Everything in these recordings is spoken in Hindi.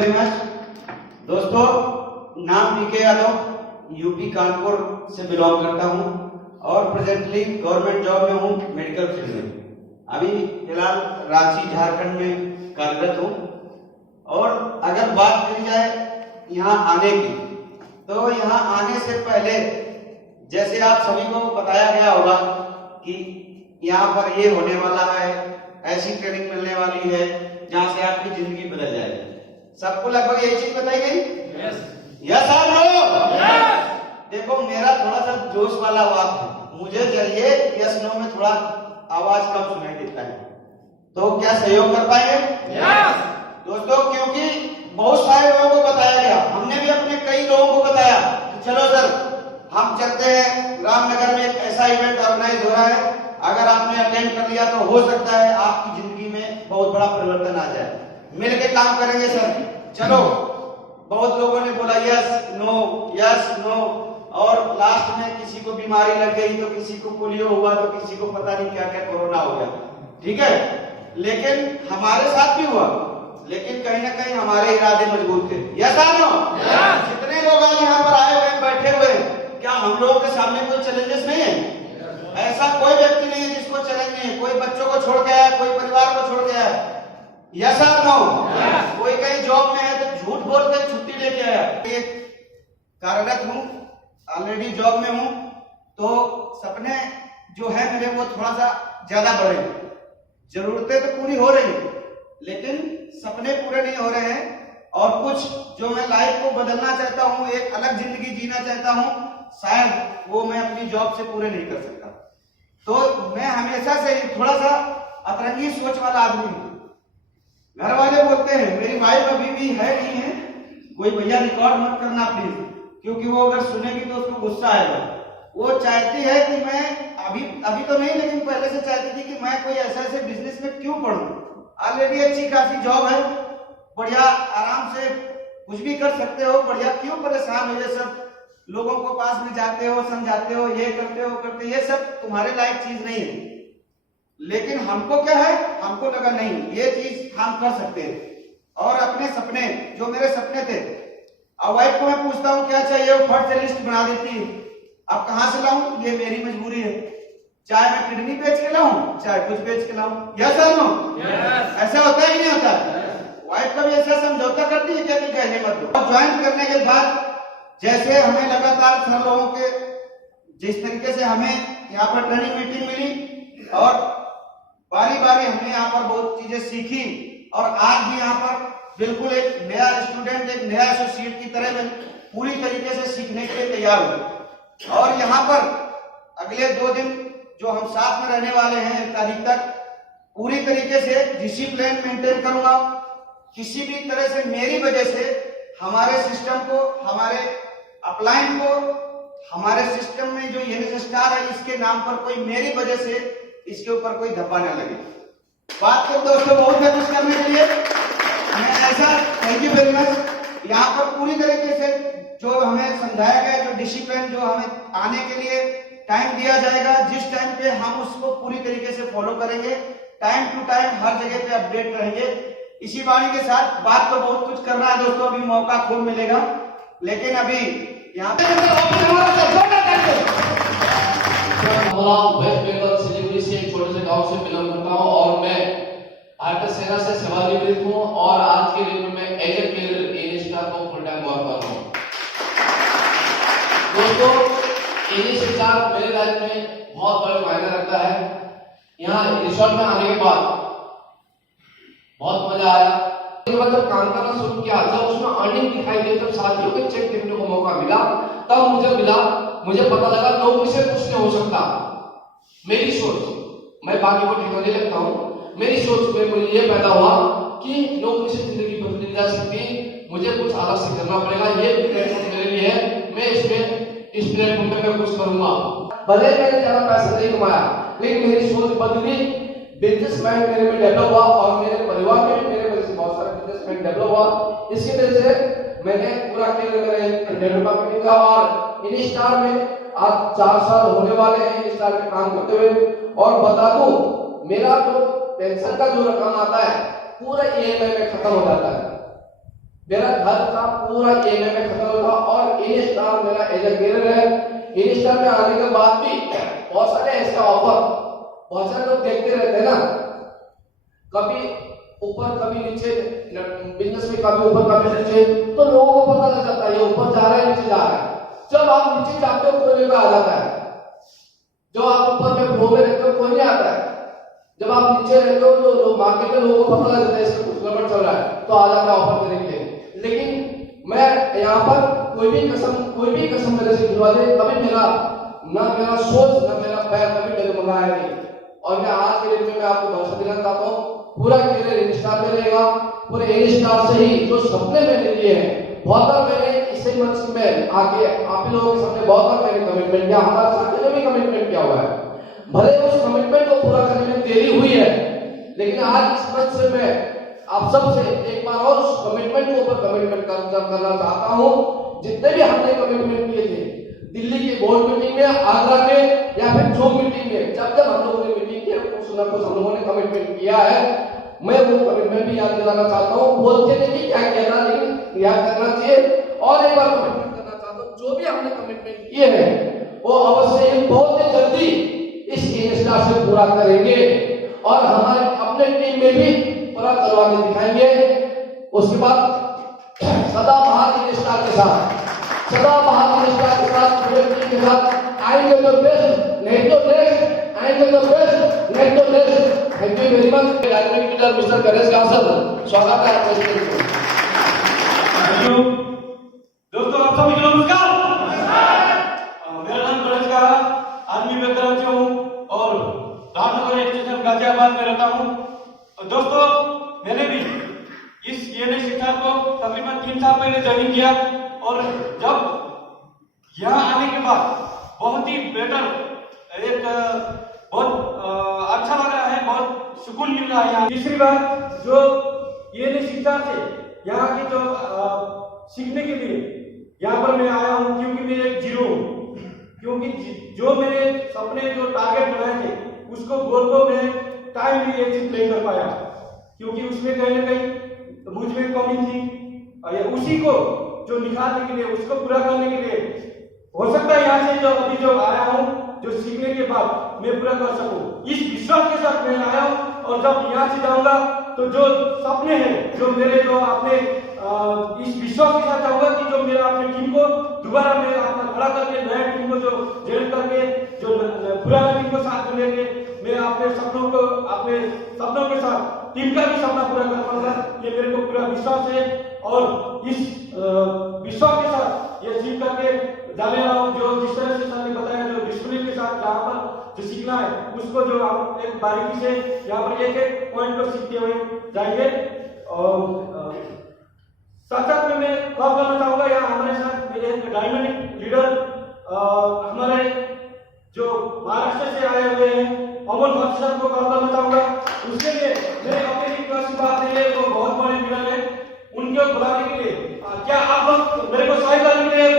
Very much. दोस्तों, नाम पीके यादव, यूपी कानपुर से बिलोंग करता हूं और प्रेजेंटली गवर्नमेंट जॉब में हूं, मेडिकल फील्ड में। अभी फिलहाल रांची झारखंड में कार्यरत हूं। और अगर बात करी जाए यहाँ आने की, तो यहाँ आने से पहले जैसे आप सभी को बताया गया होगा कि यहाँ पर ये होने वाला है, ऐसी ट्रेनिंग मिलने वाली है जहाँ से आपकी जिंदगी बदल जाएगी। सबको लगभग यही चीज बताई गई? यस और नो? देखो, मेरा थोड़ा सा जोश वाला आवाज है, मुझे चाहिए यस नो में थोड़ा आवाज कम सुनाई देता है, तो क्या सहयोग कर पाएंगे? यस दोस्तों, क्योंकि बहुत सारे लोगों को बताया गया, हमने भी अपने कई लोगों को बताया कि चलो सर हम चलते हैं, रामनगर में एक ऐसा इवेंट ऑर्गेनाइज हो रहा है, अगर आपने अटेंड कर लिया तो हो सकता है आपकी जिंदगी में बहुत बड़ा परिवर्तन आ जाए, मिलके काम करेंगे सर, चलो। बहुत लोगों ने बोला यस नो, और लास्ट में किसी को बीमारी लग गई, तो किसी को पोलियो हुआ, तो किसी को पता नहीं क्या क्या कोरोना हो गया, ठीक है। लेकिन हमारे साथ भी हुआ, लेकिन कहीं ना कहीं हमारे इरादे मजबूत थे। यस और नो? जितने लोग आज यहाँ पर आए हुए बैठे हुए, क्या हम लोगों के सामने कोई चैलेंजेस नहीं है? ऐसा कोई व्यक्ति नहीं है जिसको चैलेंज नहीं है। कोई बच्चों को छोड़ के आया, कोई परिवार को छोड़ के आया। यस और नो? कोई कहीं जॉब में है तो झूठ बोल के छुट्टी लेके आया। कार्यरत हूँ, ऑलरेडी जॉब में हूँ, तो सपने जो है मेरे वो थोड़ा सा ज्यादा बड़े, जरूरतें तो पूरी हो रही है लेकिन सपने पूरे नहीं हो रहे हैं। और कुछ जो मैं लाइफ को बदलना चाहता हूँ, एक अलग जिंदगी जीना चाहता हूँ, शायद वो मैं अपनी जॉब से पूरे नहीं कर सकता। तो मैं हमेशा से थोड़ा सा अतरंगी सोच वाला आदमी हूँ। घर वाले बोलते हैं, मेरी वाइफ अभी भी है नहीं है, कोई भैया रिकॉर्ड मत करना प्लीज, क्योंकि वो अगर सुनेगी तो उसको गुस्सा आएगा। वो चाहती है कि मैं अभी तो नहीं, लेकिन पहले से चाहती थी कि मैं कोई ऐसे बिजनेस में क्यों पढ़ूं। ऑलरेडी अच्छी खासी जॉब है, बढ़िया आराम से कुछ भी कर सकते हो, बढ़िया, क्यों परेशान हो? ये सब लोगों को पास में जाते हो, समझाते हो, ये करते हो, ये सब तुम्हारे लायक चीज नहीं है। लेकिन हमको क्या है, हमको लगा नहीं, ये चीज हम कर सकते हैं। और अपने सपने, जो मेरे सपने थे, अब वाइफ को मैं पूछता हूँ क्या चाहिए, वो फट से लिस्ट बना देती है। अब कहां से लाऊं, ये मेरी मजबूरी है। चाहे मैं किडनी बेच के लाऊं, चाहे कुछ बेच के लाऊं। यस और नो? ऐसा होता ही नहीं होता। वाइफ कभी ऐसा समझौता करती है क्या कि कहने मत दो। ज्वाइन करने के बाद जैसे हमें लगातार सर लोगों के जिस तरीके से हमें यहाँ पर ट्रेनिंग मीटिंग मिली और बारी बारी हमने यहाँ पर बहुत चीजें सीखी, और आज भी यहाँ पर बिल्कुल एक नया स्टूडेंट, एक नया एसोसिएट की तरह में पूरी तरीके से सीखने के लिए तैयार हूँ। और यहाँ पर अगले 2 दिन जो हम साथ में रहने वाले हैं 1 तारीख तक, पूरी तरीके से डिसिप्लिन मेंटेन करूंगा। किसी भी तरह से मेरी वजह से हमारे सिस्टम को, हमारे अपलाइन को, हमारे सिस्टम में जो यूनिट स्टार है इसके नाम पर कोई मेरी वजह से इसके ऊपर कोई धब्बा ना लगे। बात करो दोस्तों, बहुत है कुछ करने के लिए। मैं ऐसा थैंक यू वेरी मच। यहाँ पर पूरी तरीके से जो हमें समझाया गया, जो डिसिप्लिन, जो हमें आने के लिए टाइम दिया जाएगा, जिस टाइम पे हम उसको पूरी तरीके से फॉलो करेंगे, टाइम टू टाइम हर जगह पे अपडेट रहेंगे। इसी वाणी के साथ बात तो बहुत कुछ करना है दोस्तों, अभी मौका खूब मिलेगा, लेकिन अभी यहाँ पे वेस्ट बंगाल सिलीगुड़ी से एक छोटे से गांव से बिलोंग करता हूं और मैं भारतीय सेना से सेवानिवृत्त हूं और आज के दिन में मैं एजेंट केयर इनिस्टार को फुल टाइम वर्क कर रहा हूं। दोस्तों, इनिस्टार मेरे लाइफ में बहुत बड़ा मायने रखता है। यहाँ रिसोर्ट में आने के बाद बहुत मजा आया। जब काम करना शुरू किया, जब उसमें अर्निंग दिखाई दी, तब साथियों के चेक देखने को मौका मिला, तब मुझे पता लगा नौकरी से कुछ नहीं हो सकता। मेरी सोच, मैं बाकी को ठिकाने लगता हूँ, मेरी सोच में मुझे ये पैदा हुआ कि नौकरी से जिंदगी बदली जा सकती, मुझे कुछ अलग से करना पड़ेगा। ये प्लेटफॉर्म मेरे लिए है, मैं इस प्लेटफॉर्म पे मैं कुछ करूंगा। भले मैंने ज्यादा पैसा नहीं कमाया, लेकिन मेरी सोच बदली, बिजनेसमैन मेरे में डेवलप हुआ और मेरे परिवार में मेरे वजह से बहुत सारे बिजनेसमैन डेवलप हुआ। इसकी वजह से मैंने पूरा नेटवर्क मार्केटिंग का और इनिस्टार में आज 4 साल होने वाले हैं इनिस्टार में काम करते हुए। और बता दूं, मेरा जो पेंशन का जो रकम आता है पूरा ईएमआई में खत्म हो जाता है। मेरा घर का पूरा ईएमआई में खत्म होता और इन स्टार मेरा एज ए कैरियर है। इन स्टार में आने के बाद भी बहुत सारे ऐसा ऑफर, बहुत सारे लोग देखते रहते हैं ना, कभी ऊपर कभी नीचे, बिजनेस में कभी ऊपर कभी नीचे, तो लोगों को पता लग जाता है ये ऊपर जा रहा है नीचे जा रहा है। जब आप नीचे जाते हो कोई भी आ जाता है, जो आप ऊपर में फ्लो में रहते हो कोई नहीं आता है। जब आप नीचे रहते हो तो लोग मार्केट में लोगों को पता लग जाता है इसमें कुछ गड़बड़ चल रहा है, तो आ जाता है ऑफर करने के लिए। लेकिन मैं यहाँ पर कोई भी कसम मेरे से खिलवा दे, कभी मेरा ना मेरा सोच ना मेरा पैर कभी मेरे मंगाया नहीं। और मैं आज के दिन में मैं आपको भरोसा दिलाना चाहता हूँ, पूरा करियर इन स्टार में रहेगा। पूरे इन स्टार से ही जो सपने मैंने लिए हैं, बहुत बार मैंने इसे मंच में आके आप ही लोगों के सामने बहुत बार मैंने कमिटमेंट किया, हमारे साथी ने भी कमिटमेंट किया हुआ है। भले उस कमिटमेंट को पूरा करने में देरी हुई है, लेकिन आज इस मंच से मैं आप सबसे एक बार और उस कमिटमेंट के ऊपर कमिटमेंट करना चाहता हूँ। जितने भी हमने कमिटमेंट किए थे दिल्ली की बोर्ड मीटिंग में, आगरा में, या फिर जो मीटिंग में, जब जब हम लोगों ने मीटिंग की कुछ ना कुछ हम लोगों ने कमिटमेंट किया है। मैं वो कमिटमेंट भी याद दिलाना चाहता हूँ, बोलते नहीं कि क्या किया था, लेकिन याद करना चाहिए। और एक बार कमिटमेंट करना चाहता हूँ, जो भी हमने कमिटमेंट किए हैं वो अवश्य ही बहुत ही जल्दी इस इनिस्टार से पूरा करेंगे और हमारे अपने टीम में भी पूरा करवा के दिखाएंगे। उसके बाद सदा बहार इनिस्टार के साथ, सदा बहार इनिस्टार के साथ, पूरे टीम के साथ आएंगे तो बेस्ट, नहीं तो नेक्स्ट, आएंगे तो बेस्ट, नहीं तो next. Thank you very much. Director leader mister Ganesh Kasar, स्वागत है आपका स्टेज पर। Thank you. दोस्तों आप सभी को नमस्कार। मेरा नाम गणेश का, आर्मी में कराची हूँ और रामनगर स्टेशन गाजियाबाद में रहता हूँ। दोस्तों मैंने भी इस ईएनएस शिक्षा को तकरीबन 3 साल पहले ज्वाइन किया और जब यहाँ आने के बाद बहुत ही बेटर, एक बहुत अच्छा लग रहा है, बहुत सुकून मिल रहा है यहाँ। तीसरी बात, जो ईएनएस शिक्षा से यहाँ की जो सीखने के लिए यहाँ पर मैं आया हूँ, क्योंकि मैं एक जीरो हूँ। क्योंकि जो मेरे सपने, जो टारगेट बनाए थे, उसको गोल को मैं टाइम भी अचीव नहीं कर पाया, क्योंकि उसमें कहीं ना कहीं मुझ में कमी थी। या उसी को जो निखारने के लिए, उसको पूरा करने के लिए हो सकता है यहाँ से जो अभी जो आया हूँ, जो सीखने के बाद मैं पूरा कर सकूँ, इस विश्वास के साथ मैं आया हूँ। और जब यहाँ से जाऊंगा तो जो सपने हैं, जो मेरे, जो आपने इस विश्वास के साथ चाहूंगा कि जो मेरा अपने टीम को दोबारा मैं अपना खड़ा करके, नया टीम को जो जेल करके, जो पुराना टीम को साथ में लेके मैं अपने सपनों को, अपने सपनों के साथ टीम का भी सपना पूरा कर पाऊंगा, ये मेरे को पूरा विश्वास है। और इस विश्वास के साथ ये सीख करके जाने वाला हूं, जो जिस तरह से सर ने बताया, जो डिसिप्लिन के साथ जहाँ पर जो सीखना है, उसको जो हम एक बारीकी से यहाँ पर एक एक पॉइंट को सीखते हुए जाएंगे। और साथ साथ में मैं कॉल करना चाहूंगा, यहाँ हमारे साथ मेरे डायनामिक लीडर हमारे जो महाराष्ट्र से आए हुए हैं, अमोल भट्ट सर को कॉल करना चाहूंगा। उसके लिए मेरे अपने की बात नहीं है, वो बहुत बड़े लीडर है, उनको बुलाने के लिए क्या आप लोग मेरे को सहायता करने के लिए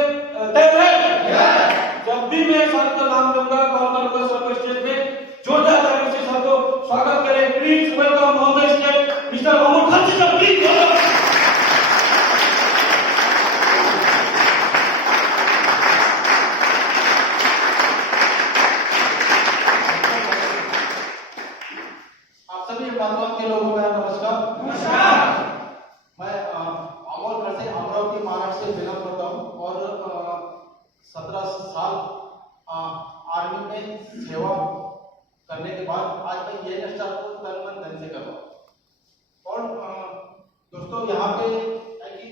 तैयार हैं? जब भी मैं सर का नाम लूंगा, कॉल करूंगा सर को स्टेज पे, जोरदार तालियों से सर को स्वागत करें। Please welcome on the stage mister Amol Bhatt sir, please. के लोगों को नमस्कार। मैं अमोल घर से अमरावती महाराष्ट्र से बिलोंग करता हूँ और 17 साल आर्मी में सेवा करने के बाद आज मैं ये स्टार को तन धन से कर रहा हूँ। और दोस्तों यहाँ पे कि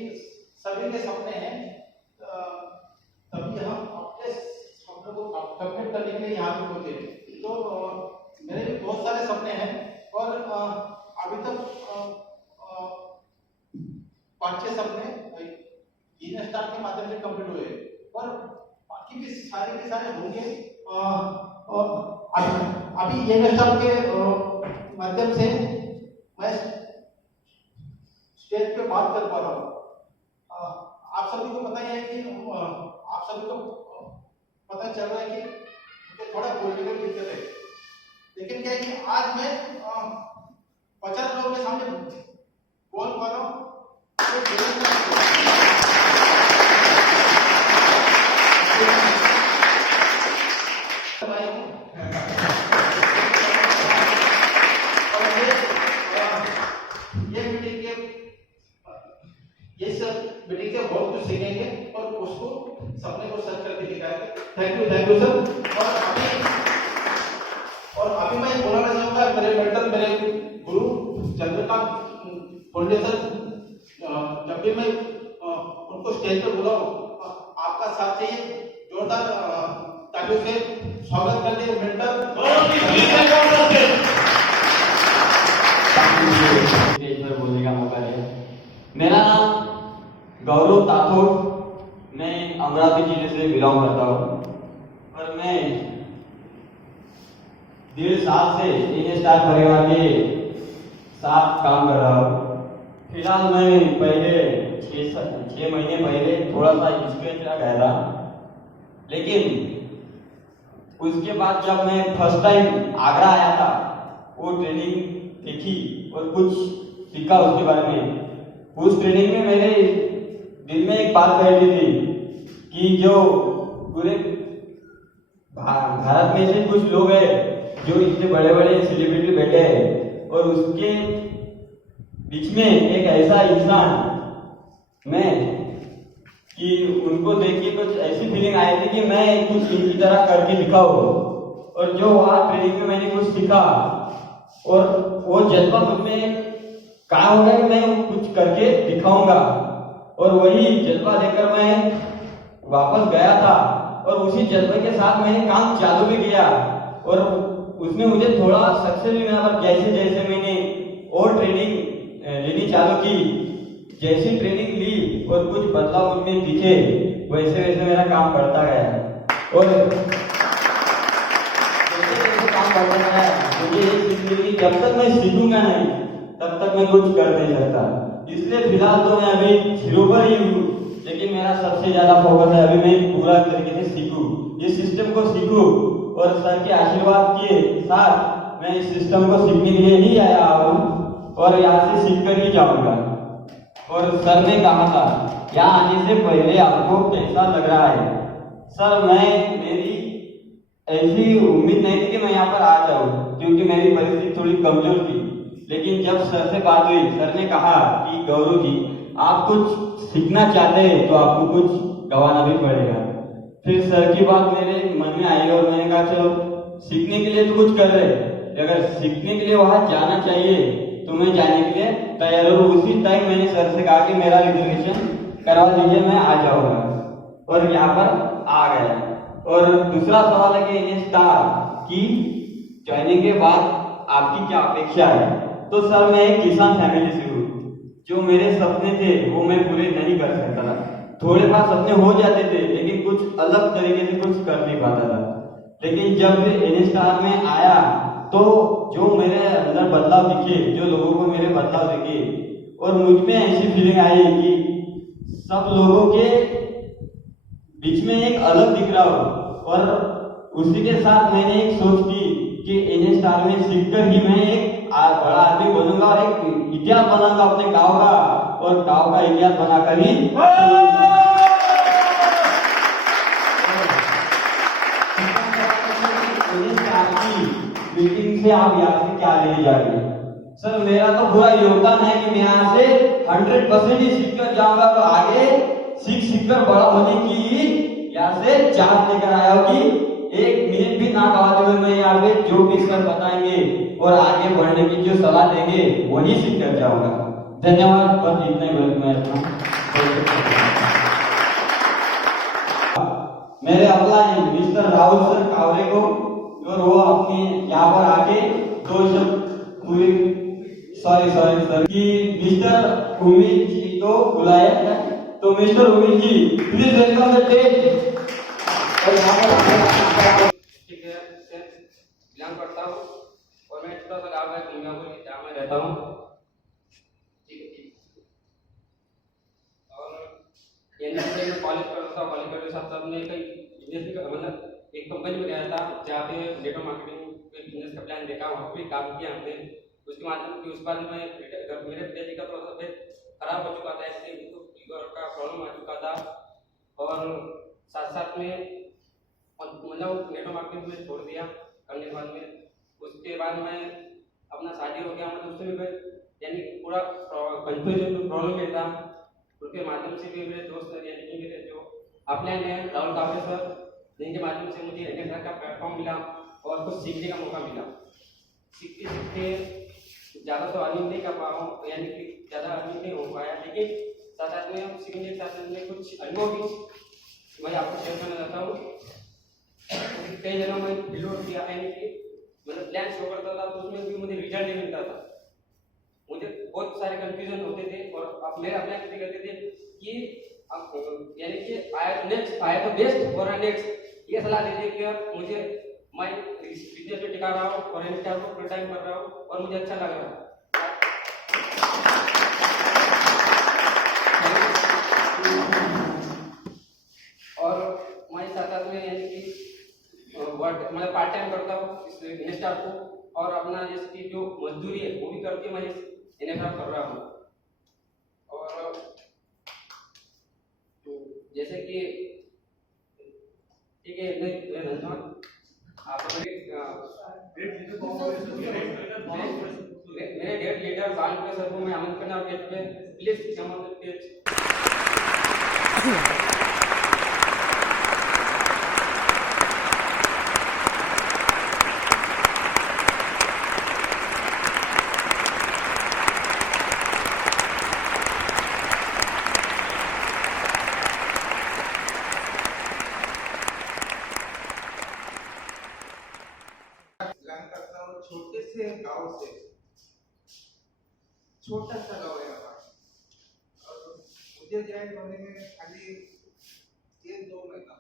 सभी के सपने हैं, तभी हम अपने सपने को कंप्लीट करने के लिए यहाँ पे पहुंचे। तो मेरे बहुत सारे सपने हैं और अभी तक 5-6 सपने इन स्टार के माध्यम से कंप्लीट हुए और बाकी भी सारे के सारे होंगे। अभी इन स्टार के माध्यम से मैं स्टेज पे बात कर पा रहा हूँ। आप सभी को पता ही है कि आप सभी को पता चल रहा है कि मुझे थोड़ा बोलने में दिक्कत है, लेकिन क्या है कि आज मैं 50 लोगों के सामने बोल पा रहा हूँ। ये मीटिंग के ये सब मीटिंग से बहुत कुछ सीखेंगे और उसको सपने को सच करके दिखाएंगे। Thank you sir. और अभी मैं बोलना चाहूंगा मेरे मेंटर मेरे गुरु चंद्रकांत पोंडे सर, जब भी मैं उनको स्टेज पे बुलाऊं आपका साथ चाहिए, जोरदार तालियों से स्वागत करते हैं मेंटर। स्टेज पर बोलने का मौका दिया। मेरा नाम गौरव ताथोर, मैं अमरावती जिले से बिलोंग करता हूँ और मैं 1.5 साल से इन स्टार परिवार के साथ काम कर रहा हूँ। फिलहाल मैं पहले 6 महीने पहले थोड़ा सा इंस्पेक्टर गया था, लेकिन उसके बाद जब मैं फर्स्ट टाइम आगरा आया था वो ट्रेनिंग देखी और कुछ सीखा उसके बारे में। उस ट्रेनिंग में मेरे दिल में एक बात बैठी थी कि जो पूरे भारत में से कुछ लोग हैं जो इतने बड़े बड़े सेलिब्रिटी बैठे हैं और उसके बीच में एक ऐसा इंसान मैं कि उनको देख के कुछ ऐसी फीलिंग आई थी कि मैं कुछ इनकी तरह करके दिखाऊं। और जो वहाँ ट्रेनिंग में मैंने कुछ सीखा और वो जज्बा मुझ में कहा होगा कि मैं कुछ करके दिखाऊंगा, और वही जज्बा लेकर मैं वापस गया था और उसी जज्बे के साथ मैंने काम चालू भी किया और उसमें मुझे थोड़ा सक्सेस भी मिला। पर जैसे जैसे मैंने और ट्रेनिंग लेनी चालू की, जैसी ट्रेनिंग ली और कुछ बदलाव उनमें दिखे, वैसे वैसे मेरा काम बढ़ता गया और काम बढ़ता गया। मुझे ये सीख मिली कि जब तक मैं सीखूंगा नहीं तब तक मैं कुछ कर नहीं सकता। इसलिए फिलहाल तो मैं अभी 0 पर ही हूँ, लेकिन मेरा सबसे ज्यादा फोकस है अभी मैं पूरा तरीके से सीखूं, इस सिस्टम को सीखूं और सर के आशीर्वाद के साथ मैं इस सिस्टम को सीखने के लिए ही आया हूँ और यहाँ से सीख कर ही जाऊंगा। और सर ने कहा था यहाँ आने से पहले आपको कैसा लग रहा है? सर मेरी ऐसी उम्मीद नहीं थी कि मैं यहाँ पर आ जाऊँ, क्योंकि मेरी परिस्थिति थोड़ी कमजोर थी। लेकिन जब सर से बात हुई, सर ने कहा कि गौरव जी आप कुछ सीखना चाहते हैं तो आपको कुछ गंवाना भी पड़ेगा। फिर सर की बात मेरे मन में आई और मैंने कहा चलो सीखने के लिए तो कुछ कर रहे, अगर सीखने के लिए वहां जाना चाहिए तो मैं जाने के लिए तैयार हूँ। उसी टाइम मैंने सर से कहा कि मेरा रिजर्वेशन करवा दीजिए, मैं आ जाऊंगा और यहाँ पर आ गया। और दूसरा सवाल है कि इन स्टार की ज्वाइनिंग के बाद आपकी क्या अपेक्षा है? तो सर मैं एक किसान फैमिली से हूँ, जो मेरे सपने थे वो मैं पूरे नहीं कर सकता था। थोड़े बहुत सपने हो जाते थे लेकिन कुछ अलग तरीके से कुछ कर नहीं पाता था। लेकिन जब इन स्टार में आया तो जो मेरे अंदर बदलाव दिखे, जो लोगों को मेरे बदलाव दिखे और मुझ में ऐसी फीलिंग आई कि सब लोगों के बीच में एक अलग दिख रहा हो। और उसी के साथ मैंने एक सोच की कि इन स्टार में सीखकर ही मैं एक बड़ा आदमी बनूंगा और एक इतिहास बनाऊंगा अपने गांव का, और गांव का इतिहास बनाकर ही मीटिंग से आप यहाँ से क्या लेने जा रहे हैं? सर मेरा तो पूरा योगदान है कि मैं यहाँ से 100% ही सीख कर जाऊंगा, तो आगे सीख कर बड़ा होने की यहाँ से चाहत लेकर आया हूँ कि 1 मिनट भी ना गवाते हुए मैं यहाँ पे जो भी सर बताएंगे और आगे बढ़ने की जो सलाह देंगे वही सीख कर जाऊंगा। धन्यवाद। बस इतना ही बोल मैं मेरे apply mister Rahul sir Kaware को, और वो अपने यहाँ पर आके 2 शब्द पूरे सर कि मिस्टर उमेश जी को बुलाया है, तो mister Umesh ji please welcome the stage. और यहाँ पर ठीक है, बिलोंग करता हूँ और मैं छोटा सा गाँव है कुंगापुर, जहाँ मैं रहता हूँ। ठीक है, और एनएसए में कॉलेज करता था, कॉलेज करते साथ साथ में कई बिजनेस भी मतलब एक कंपनी में गया था जहाँ पे नेटवर्क मार्केटिंग के बिजनेस का प्लान देखा, वहाँ पे काम किया हमने। उसके माध्यम से उसके बाद मैं मेरे पिताजी का तो खराब हो चुका था, इसलिए बिल्कुल लीवर का प्रॉब्लम आ चुका था। और साथ साथ में मतलब नेटवर्क मार्केटिंग में छोड़ दिया करने के बाद में, उसके बाद में अपना शादी हो गया, मतलब उसमें भी यानी पूरा कंफ्यूजन प्रॉब्लम में था। उनके माध्यम से भी मेरे दोस्त यानी कि मेरे जो अपलाइन है राहुल काफे सर, जिनके माध्यम से मुझे NSR का प्लेटफॉर्म मिला और कुछ सीखने का मौका मिला। सीखते सीखते ज़्यादा तो अर्निंग नहीं कर पा रहा हूँ, यानी कि ज़्यादा अर्निंग नहीं हो पाया, लेकिन साथ साथ में सीखने के साथ साथ में कुछ अनुभव भी मैं आपको शेयर करना चाहता हूँ। कई जगह मैं रिलोड किया, यानी कि मतलब प्लान शो करता था तो उसमें भी मुझे रिजल्ट नहीं मिलता था, मुझे बहुत सारे कंफ्यूजन होते थे। और अब मेरा प्लान भी कहते थे कि यानी कि आया तो बेस्ट और नेक्स्ट ये सलाह देते कि मुझे मैं बिजनेस में टिका रहा हूँ और NSR को फुल टाइम कर रहा हूँ और मुझे अच्छा लग रहा है। और मैं साथ में यानी कि मतलब पार्ट टाइम करता हूँ इस NSR को, और अपना जैसे कि जो मजदूरी है वो भी करके मैं NSR कर रहा हूँ। और जैसे कि ठीक है, धन्यवाद। आप मेरे डेट लीडर बाल सर को मैं आमंत्रण करना गेट पे प्लीज जमा पेज। बिलोंग करता हूँ छोटे से गांव से, छोटा सा गांव है हमारा, और मुझे ज्वाइन होने में खाली 1-2 महीना।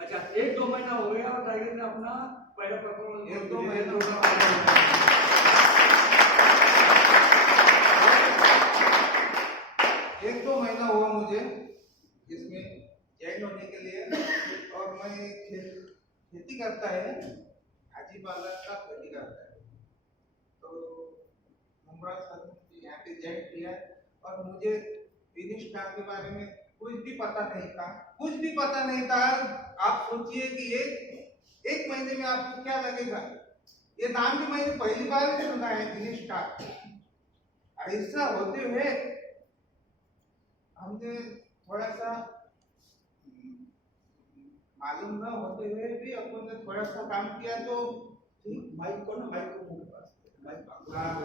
अच्छा, 1-2 महीना हो गया और टाइगर ने अपना पहला परफॉर्मेंस 1-2 महीना हुआ मुझे इसमें ज्वाइन होने के लिए। और मैं खेती करता है, हाजी पालक का खेती करता है, तो मुमरा सर ने यहाँ पे ज्वाइन किया और मुझे फिनिश काम के बारे में कुछ भी पता नहीं था। आप सोचिए कि एक महीने में आपको क्या लगेगा, ये नाम भी मैंने पहली बार ही सुना है, फिनिश काम। ऐसा होते हुए हमने थोड़ा सा मालूम न होते हुए भी अपन ने थोड़ा सा काम किया, तो माइक को मुंह के पास,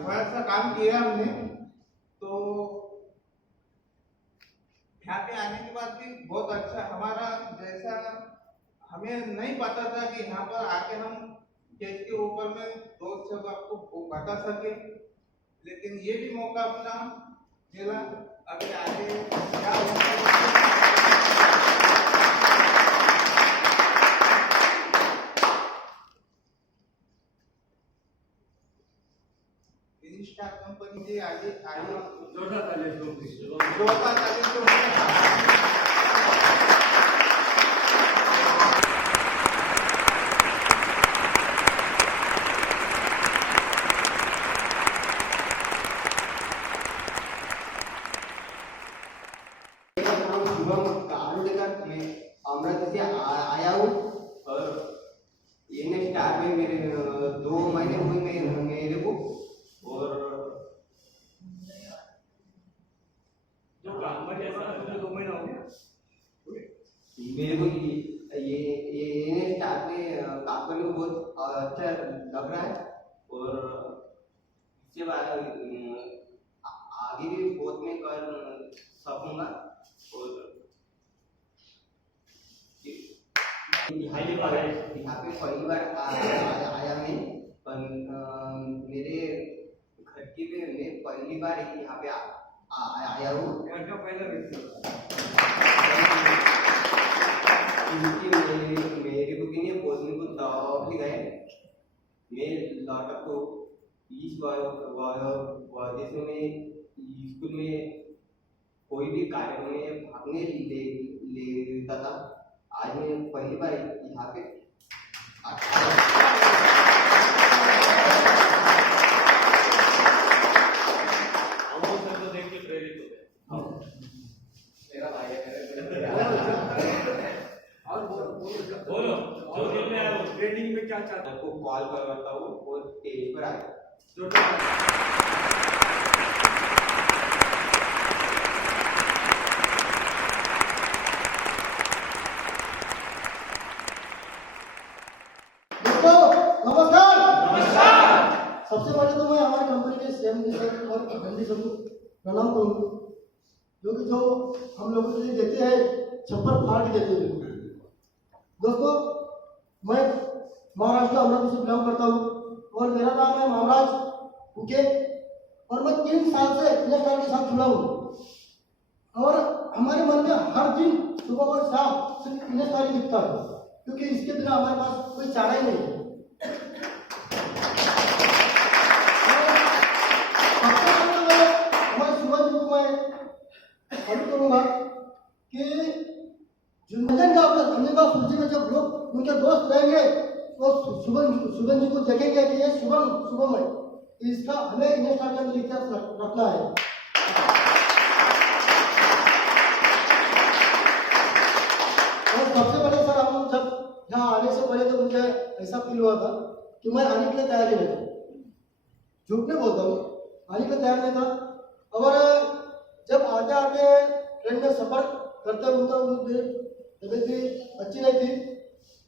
थोड़ा सा काम किया हमने। तो यहाँ पे आने के बाद भी बहुत अच्छा, हमारा जैसा हमें नहीं पता था कि यहाँ पर आके हम केस के ऊपर में दोस्त सब आपको बता सके, लेकिन ये भी मौका अपना मिला। अभी आगे क्या होगा कंपनी से आगे जोरदार ताली अमृत से आया हूँ और NSR में मेरे 2 महीने हुए मेरे को। और जो काम में कैसा 2 महीना हो गया मेरे को ये NSR में काम करने को बहुत अच्छा लग रहा है, और इसके बाद आगे भी बहुत मैं कर सकूंगा। और यहाँ पे पहली बार आया मैं, पर मेरे घर की में मैं पहली बार यहाँ पे आया हूँ। घर का पहला व्यक्ति मेरे को भी नहीं बोलने को तौफीक है। मैं लौटा तो इस वजह से मैं स्कूल में कोई भी कार्यक्रम में भागने लेता था। आज मैं पहली बार यहाँ पे करता हूँ और स्टेज पर आए। दोस्तों नमस्कार। सबसे पहले तो मैं हमारी कंपनी के सीएम सर और एमडी सर को प्रणाम करूंगा, जो हम लोगों के लिए देते हैं, छप्पर फाड़ के देते हैं। दोस्तों मैं महाराष्ट्र अमरावती से बिलोंग करता हूँ और मेरा नाम है महाराज उके और मैं 3 साल से इलेक्ट्रॉन के साथ जुड़ा हूँ और हमारे मन में हर दिन सुबह और शाम सिर्फ इलेक्ट्रॉन दिखता है, क्योंकि इसके बिना हमारे पास कोई चारा ही नहीं है। करूंगा कि अंजनगांव सूची में जब लोग उनके दोस्त रहेंगे तो शुभम जी को देखेंगे कि ये शुभम है, इसका हमें इन्वेस्टर के अंदर इतिहास रखना है। और सबसे पहले सर हम जब यहाँ आने से पहले तो मुझे ऐसा फील हुआ था कि मैं आने के लिए तैयार नहीं था, झूठ नहीं बोलता हूँ, आने के लिए तैयार नहीं था। और जब आते आते ट्रेन में सफर करते हुए तबीयत भी अच्छी नहीं थी,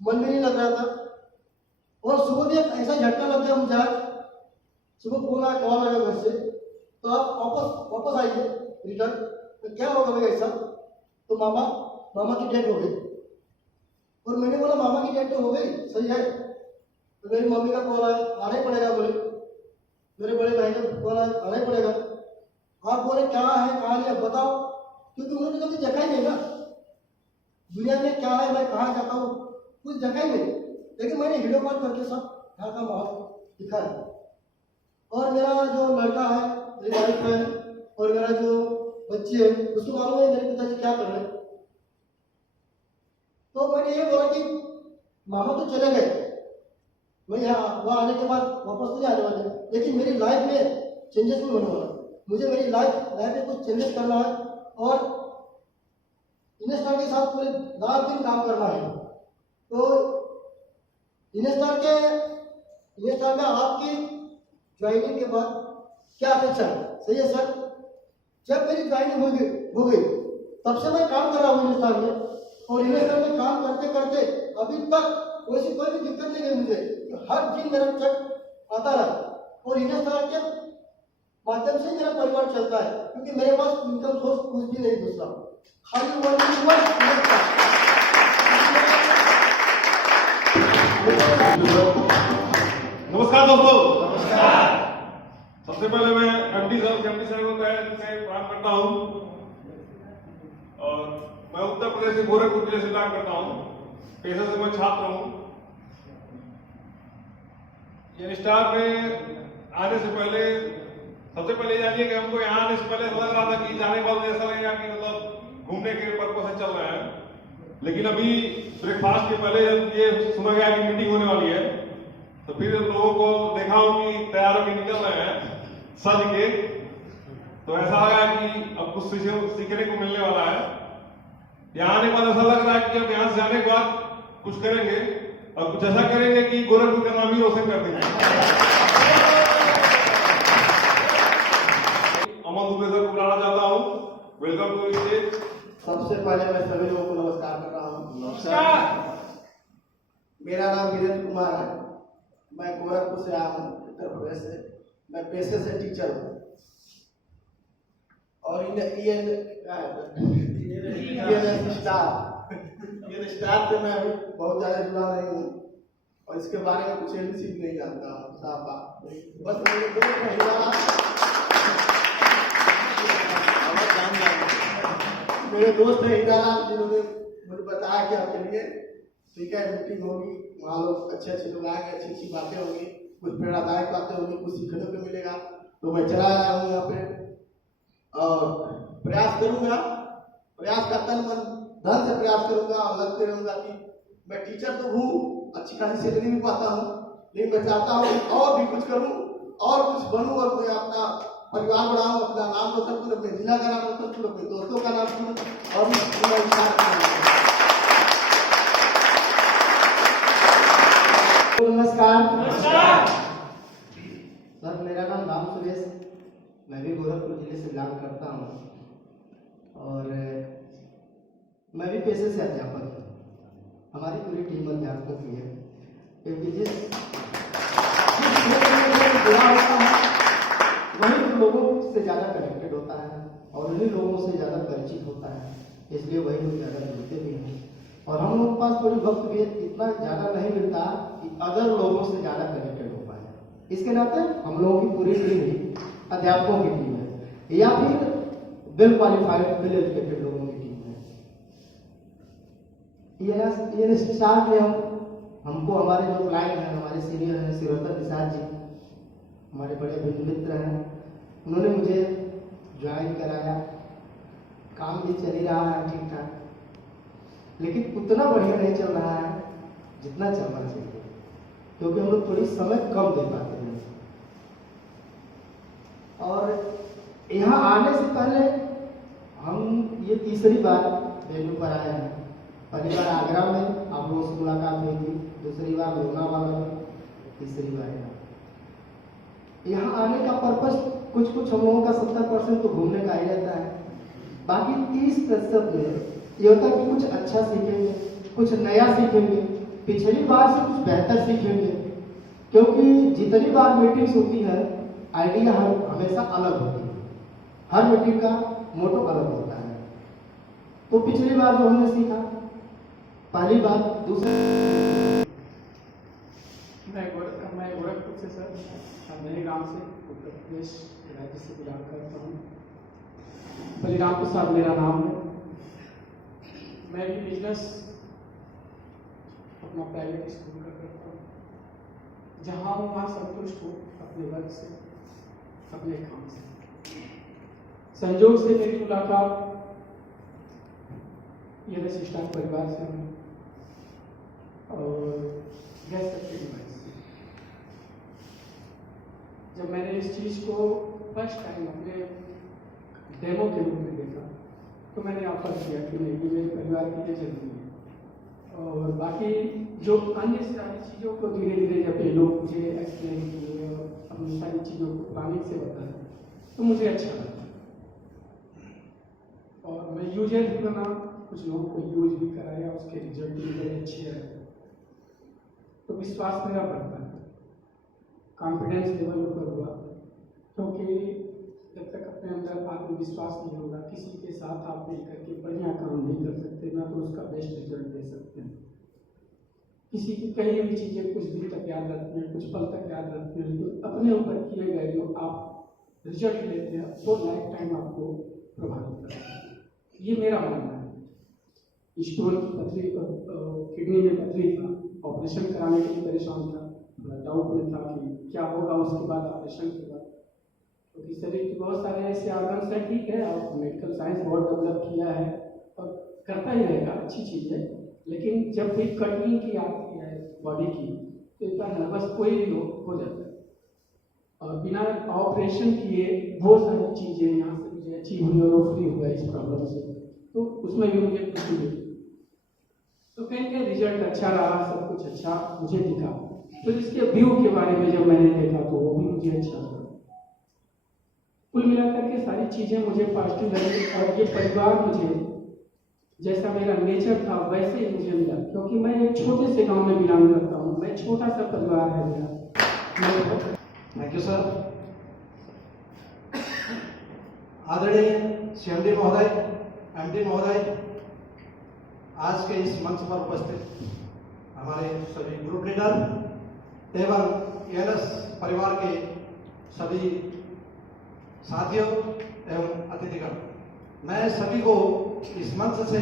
मन भी नहीं लग रहा था और सुबह भी एक ऐसा झटका लग गया मुझे। आज सुबह फोन आया, कॉल आया घर से, तो आप वापस आइए रिटर्न। तो क्या होगा भाई ऐसा? तो मामा की डेथ हो गई और मैंने बोला मामा की डेथ तो हो गई, सही है। तो मेरी मम्मी का कॉल आया, आना ही पड़ेगा बोले, मेरे बड़े भाई का कॉल आया, आना ही पड़ेगा। आप बोले क्या है कहाँ नहीं बताओ, क्योंकि उन्होंने कभी देखा ही नहीं ना दुनिया में क्या है, मैं कहाँ जाता हूँ, कुछ देखा ही नहीं। लेकिन मैंने वीडियो कॉल करके सब यहाँ का माहौल दिखा है। और मेरा जो लड़का है, मेरी वाइफ है और मेरा जो बच्ची है, उसको मालूम है मेरे पिताजी क्या कर रहे हैं। तो मैंने ये बोला कि मामा तो चले गए, मैं यहाँ वहाँ आने के बाद वापस नहीं आने वाले, लेकिन मेरी लाइफ में चेंजेस भी होने वाला। मुझे मेरी लाइफ में कुछ चेंजेस करना है और इन्वेस्टर के साथ पूरे रात दिन काम करना है। तो इन्वेस्टर में आपकी ज्वाइनिंग के बाद क्या अपेक्षा है? सही है सर। जब मेरी ज्वाइनिंग हो गई तब से मैं काम कर रहा हूँ इन्वेस्टर में, और इन्वेस्टर में काम करते करते अभी तक वैसी कोई भी दिक्कत नहीं है मुझे। हर दिन मेरा चेक आता रहा और इन्वेस्टर के माध्यम से मेरा परिवार चलता है, क्योंकि मेरे पास इनकम सोर्स कुछ भी नहीं दूसरा, खाली नमस्कार दोस्तों। सबसे पहले मैं एमडी साहब को प्रणाम करता हूँ और मैं उत्तर प्रदेश से गोरखपुर जिले से बिलोंग करता हूँ। पेशे से मैं छात्र हूँ। स्टार में आने से पहले सबसे पहले जानिए कि हमको यहाँ आने से पहले ऐसा लग रहा था कि जाने के बाद ऐसा लगेगा कि मतलब घूमने के पर्पज से चल रहे हैं, लेकिन अभी ब्रेकफास्ट के पहले जब ये सुना गया कि मीटिंग होने वाली है तो फिर लोगों को देखा हूँ कि तैयार होकर निकल रहे हैं सज के, तो ऐसा लगा कि अब कुछ सीखने को मिलने वाला है। यहाँ आने के बाद ऐसा लग रहा है कि अब यहाँ से जाने के बाद कुछ करेंगे और कुछ ऐसा करेंगे कि गोरखपुर का नाम ही रोशन कर देंगे। अमन दुबे सर को बुलाना चाहता हूँ, वेलकम टू स्टेज। सबसे पहले मैं सभी लोगों को नमस्कार कर रहा हूँ। नमस्कार। मेरा नाम वीरेंद्र कुमार है, मैं गोरखपुर से आया हूँ, उत्तर प्रदेश से। मैं पेशे से टीचर हूँ और स्टाफ से मैं अभी बहुत ज्यादा जुड़ा नहीं हूँ और इसके बारे में कुछ नहीं जानता हूँ साफ बात। बस मेरे दोस्त है हीरालाल, जिन्होंने मुझे बताया कि आप चलिए, ठीक है, मीटिंग होगी, वहाँ लोग अच्छे लोग आएंगे, अच्छी बातें होंगी, कुछ प्रेरणादायक बातें होंगी, कुछ सीखने को मिलेगा। तो मैं चला आया हूँ यहाँ पे और प्रयास करूंगा, प्रयास का तन मन धन से प्रयास करूंगा और लगते रहूंगा कि मैं टीचर तो हूँ, अच्छी खासी सैलरी भी पाता हूँ, लेकिन मैं चाहता हूँ और भी कुछ करूँ और कुछ बनूँ और मैं अपना परिवार बढ़ाऊँ, अपना नाम रोशन करूँ, अपने जिला का नाम रोशन करूँ, अपने दोस्तों का नाम करूँ और नमस्कार। जबलपुर जिले से बिलोंग करता हूँ और मैं भी पेशे से अध्यापक हूँ। हमारी पूरी टीम अध्यापकों की है, क्योंकि जिस क्षेत्र में मैं जुड़ा होता है वही लोगों से ज़्यादा कनेक्टेड होता है और उन्हीं लोगों से ज़्यादा परिचित होता है, इसलिए वही लोग ज़्यादा जुड़ते भी हैं। और हम लोगों के पास थोड़ी वक्त भी इतना ज़्यादा नहीं मिलता कि अदर लोगों से ज़्यादा कनेक्टेड हो पाए। इसके नाते हम लोगों की पूरी टीम ही अध्यापकों की टीम है या फिर वेल क्वालिफाइड वेल एजुकेटेड लोगों की टीम है। ये स्टार्ट में हमको हमारे जो क्लाइंट हैं, हमारे सीनियर हैं शिवरतन निषाद जी, हमारे बड़े अभिन्न मित्र हैं, उन्होंने मुझे ज्वाइन कराया। काम भी चल ही रहा है ठीक ठाक, लेकिन उतना बढ़िया नहीं चल रहा है जितना चलना चाहिए, क्योंकि हम लोग थोड़ी समय कम दे पाते हैं। और यहाँ आने से पहले हम ये तीसरी बार वेन्यू पर आए हैं। पहली बार आगरा में आप लोगों से मुलाकात हुई थी, दूसरी बार लोनावाला में, तीसरी बार यहाँ आने का पर्पस कुछ हम लोगों का 70% तो घूमने का ही रहता है, बाकी 30% में ये होता है कि कुछ अच्छा सीखेंगे, कुछ नया सीखेंगे, पिछली बार से कुछ बेहतर सीखेंगे, क्योंकि जितनी बार मीटिंग्स होती है आइडिया हमेशा अलग होती है, हर मीटिंग का मोटो अलग होता है। तो पिछली बार जो हमने सीखा, पहली बार, दूसरी मैं गोरखपुर से सर, नए गांव से उत्तर प्रदेश राज्य से बिलोंग करता हूँ। बलिराम प्रसाद मेरा नाम है। मैं भी बिजनेस अपना प्राइवेट स्कूल का करता हूँ, जहाँ हूँ वहाँ संतुष्ट हूँ अपने वर्क से, अपने काम से। संयोग से मेरी मुलाकात ये स्टार परिवार से हुई और गैस फैक्ट्री डिवाइस से। जब मैंने इस चीज़ को फर्स्ट टाइम अपने डेमो के रूप में देखा तो मैंने ऑफर किया कि नहीं, ये मेरे परिवार के लिए जरूरी है। और बाकी जो अन्य सारी चीज़ों को धीरे धीरे जब ये लोग मुझे एक्सप्लेन किए और अपनी सारी चीज़ों को प्लानिंग से बताया तो मुझे अच्छा लगा और मैं यूजर भी बना, कुछ लोगों को यूज भी कराया, उसके रिजल्ट भी बड़े अच्छे आए। तो विश्वास मेरा बढ़ता है, कॉन्फिडेंस लेवल ऊपर हुआ, क्योंकि जब तक अपने अंदर आत्मविश्वास नहीं होगा, किसी के साथ आप मिलकर के बढ़िया काम नहीं कर सकते, ना तो उसका बेस्ट रिजल्ट दे सकते हैं। किसी की कही हुई चीज़ें कुछ दिन तक याद रहती हैं, कुछ पल तक याद रहती हैं, लेकिन अपने ऊपर किए गए जो आप रिजल्ट लेते हैं वो लाइफ टाइम आपको प्रभावित करता है। ये मेरा मानना है। स्टोन की पथरी, किडनी में पथरी था, ऑपरेशन कराने के लिए परेशान था, थोड़ा डाउट में था कि क्या होगा उसके बाद, ऑपरेशन के बाद, क्योंकि शरीर के बहुत सारे ऐसे ऑर्गन्स हैं, ठीक है, और मेडिकल साइंस बहुत डेवलप किया है और करता ही रहेगा, अच्छी चीज़ है, लेकिन जब भी कटिंग की आती है बॉडी की तो इतना नर्वस कोई भी लोग हो जाता है। और बिना ऑपरेशन किए वो सारी चीज़ें यहाँ से मुझे अचीव हुई और फ्री हुआ इस प्रॉब्लम से, तो उसमें भी मुझे खुशी हुई। तो कहीं रिजल्ट अच्छा रहा, सब कुछ अच्छा मुझे दिखा। तो इसके व्यू के बारे में जब मैंने देखा तो वो भी मुझे अच्छा लगा। कुल मिलाकर के सारी चीज़ें मुझे पॉजिटिव लगी और ये परिवार मुझे जैसा मेरा नेचर था वैसे ही मुझे मिला, क्योंकि मैं एक छोटे से गांव में बिलोंग करता हूँ, मैं छोटा सा परिवार है मेरा। Thank you sir. आदरणीय सीएमडी महोदय, एमडी महोदय, आज के इस मंच पर उपस्थित हमारे सभी ग्रुप लीडर एवं एएनएस परिवार के सभी साथियों एवं अतिथिगण, मैं सभी को इस मंच से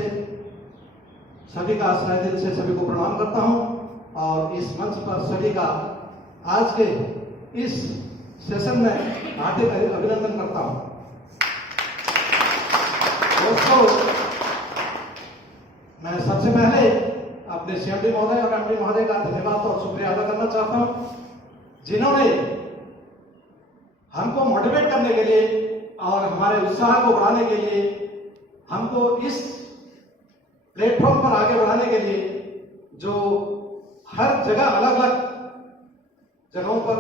सभी का आश्रय दिल से सभी को प्रणाम करता हूं और इस मंच पर सभी का आज के इस सेशन में हार्दिक अभिनंदन करता हूं। दोस्तों, मैं सबसे पहले अपने सीएमडी महोदय और एमडी महोदय का धन्यवाद और शुक्रिया अदा करना चाहता हूं, जिन्होंने हमको मोटिवेट करने के लिए और हमारे उत्साह को बढ़ाने के लिए, हमको इस प्लेटफॉर्म पर आगे बढ़ाने के लिए, जो हर जगह अलग अलग जगहों पर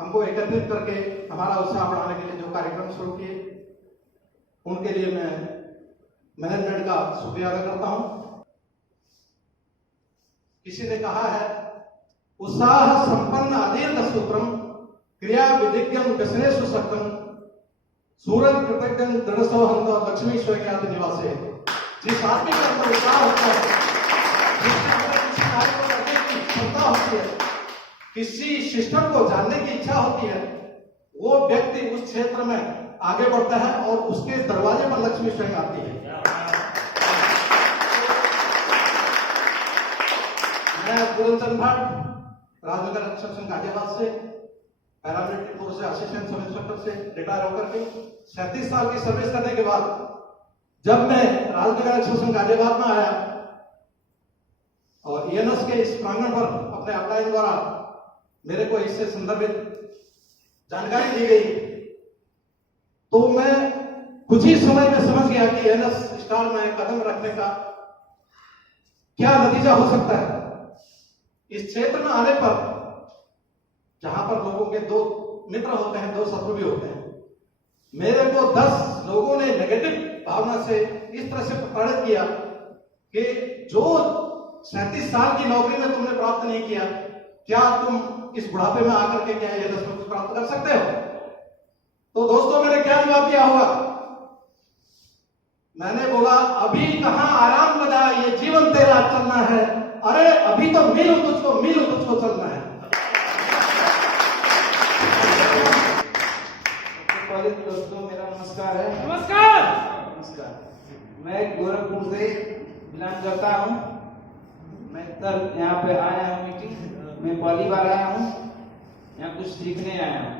हमको एकत्रित करके हमारा उत्साह बढ़ाने के लिए जो कार्यक्रम शुरू किए, उनके लिए मैं मैनेजमेंट का शुक्रिया अदा करता हूं। किसी ने कहा है, उत्साह संपन्न अधीर सूत्रम क्रिया विधिज्ञम व्यसनेषु शक्तम सूरज कृतज्ञ दृढ़ सौहंद लक्ष्मी स्वज्ञात निवासे। जिस आदमी के अंदर उत्साह होता है, जिसके अंदर किसी कार्य को करने की क्षमता होती है, किसी सिस्टम को जानने की इच्छा होती है, वो व्यक्ति उस क्षेत्र में आगे बढ़ता है और उसके दरवाजे पर लक्ष्मी स्वयं आती है। मैं गुरुचंद भट्ट, राजनगर एक्सटेंशन गाजियाबाद से पैरामिलिट्री फोर्स से असिस्टेंट सब इंस्पेक्टर से रिटायर होकर के 37 साल की सर्विस करने के बाद जब मैं राजनगर एक्सटेंशन गाजियाबाद में आया और ईएनएस के इस प्रांगण पर अपने अपलाइन द्वारा मेरे को इससे संदर्भित जानकारी दी गई, तो मैं कुछ ही समय में समझ गया कि ईएनएस स्टार में कदम रखने का क्या नतीजा हो सकता है। इस क्षेत्र में आने पर जहां पर लोगों के दो मित्र होते हैं, दो शत्रु भी होते हैं, मेरे को 10 लोगों ने नेगेटिव भावना से इस तरह से प्रताड़ित किया कि जो 37 साल की नौकरी में तुमने प्राप्त नहीं किया, क्या तुम इस बुढ़ापे में आकर के क्या ईएनएस में कुछ प्राप्त कर सकते हो? तो दोस्तों, मैंने क्या जवाब दिया होगा? मैंने बोला, अभी कहां आराम लगा, ये जीवन तेरा चलना है, अरे अभी तो मिलूं तुझको चलना है। दोस्तों, मेरा नमस्कार है। नमस्कार। मैं गोरखपुर से बिलोंग करता हूँ। मैं सर यहाँ पे आया हूँ मीटिंग मैं पहली बार आया हूँ, यहाँ कुछ सीखने आया हूँ।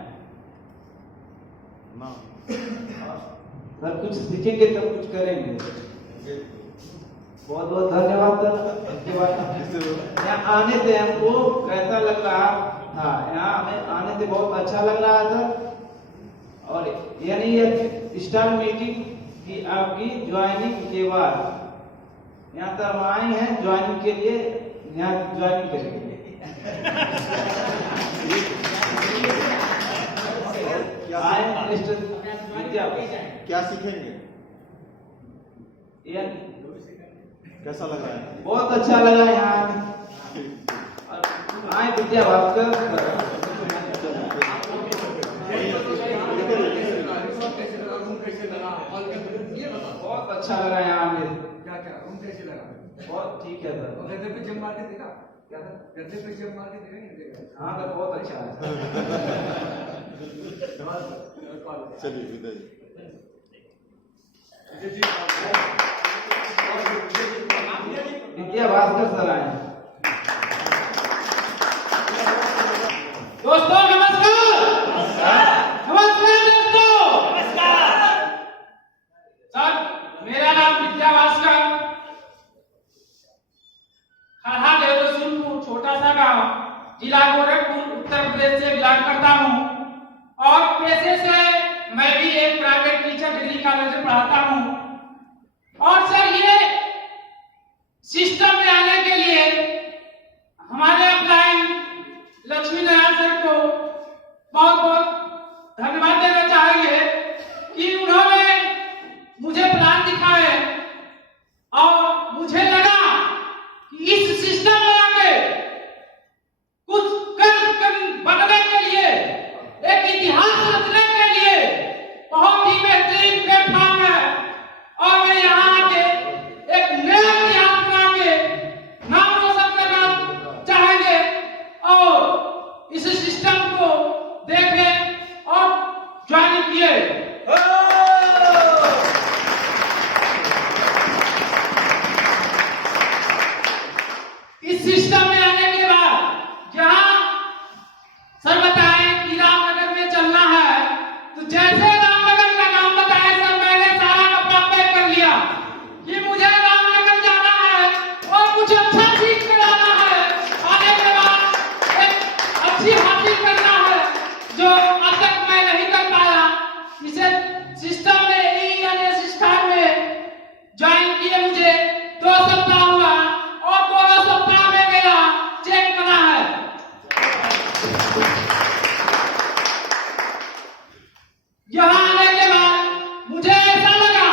सर कुछ सीखेंगे तब कुछ करेंगे। बहुत बहुत धन्यवाद सर। इसके बाद यहाँ आने से हमको कैसा लग रहा था, यहाँ हमें आने से बहुत अच्छा लग रहा था। और यानी ये स्टार मीटिंग की आपकी ज्वाइनिंग के बाद यहाँ तक हम आए हैं ज्वाइनिंग के लिए, यहाँ ज्वाइनिंग करेंगे। क्या सीखेंगे? कैसा लग रहा है? बहुत अच्छा लगा यहाँ आए विद्या भास्कर। बहुत अच्छा लगा यहाँ आके। क्या रूम कैसे लगा? बहुत ठीक है सर। गद्दे पे जम मार के देखा? क्या था? गद्दे पे जम मार के देखा नहीं देखा? हाँ सर, बहुत अच्छा है। चलिए विदा जी। विद्या भास्कर सर आए। दोस्तों नमस्कार। नमस्कार दोस्तों। सर, मेरा नाम विद्या भास्कर, खरहा देवरसिंहपुर छोटा सा गांव, जिला गोरखपुर, उत्तर प्रदेश से बिलोंग करता हूँ। और पेशे से मैं भी एक प्राइवेट टीचर डिग्री कॉलेज में पढ़ाता हूँ। और सर, ये सिस्टम में आने के लिए हमारे अपलाइन लक्ष्मी नारायण सर को बहुत बहुत धन्यवाद देना चाहेंगे कि उन्होंने मुझे प्लान दिखाए और मुझे लगा कि इस सिस्टम में आके कुछ बनने के लिए, एक इतिहास रचने के लिए बहुत ही बेहतरीन प्लेटफॉर्म है। और मैं यहाँ आके एक नया इतिहास बना के नाम रोशन करना चाहेंगे और इस सिस्टम को देखे और ज्वाइन किए। इस सिस्टम में आने के बाद जहां सर बताए कि रामनगर में चलना है, तो जैसे रामनगर का नाम बताया सर, मैंने सारा कपड़ा पैक कर लिया कि मुझे रामनगर जाना है और कुछ अच्छा सीख कर आना है। आने के बाद एक अच्छी हासिल करना है जो अब तक मैं नहीं कर पाया। इसे सिस्टम में ईएनएस स्टार में ज्वाइन किए मुझे 2 सप्ताह हुआ और 2 सप्ताह में मेरा चेक बना है। यहाँ आने के बाद मुझे ऐसा लगा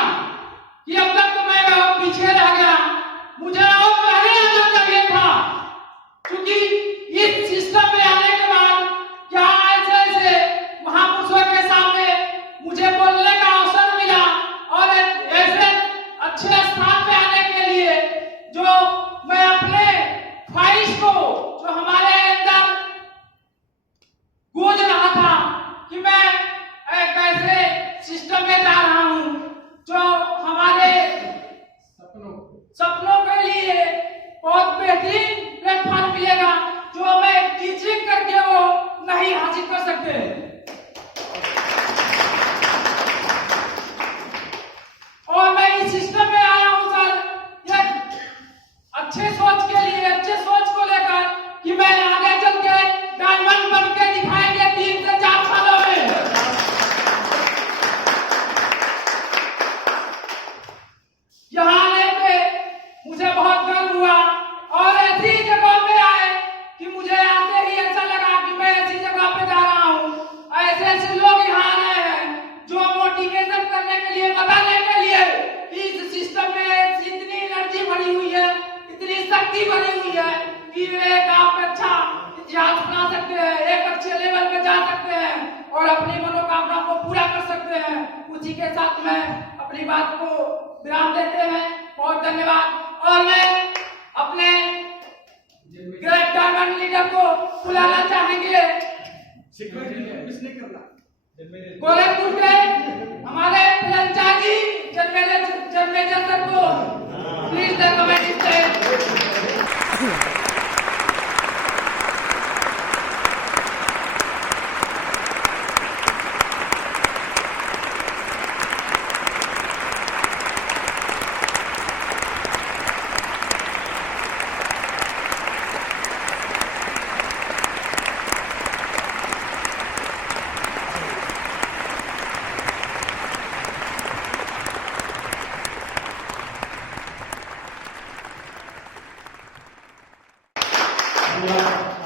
और अपनी मनोकामना को पूरा कर सकते हैं। उसी के साथ में अपनी बात को विराम देते हैं। बहुत धन्यवाद। और मैं अपने ग्रेट डायमंड लीडर को बुलाना चाहेंगे गोरखपुर के हमारे प्रियंका जी जन्मेजय सर को प्लीज द कमेटी स्टेज।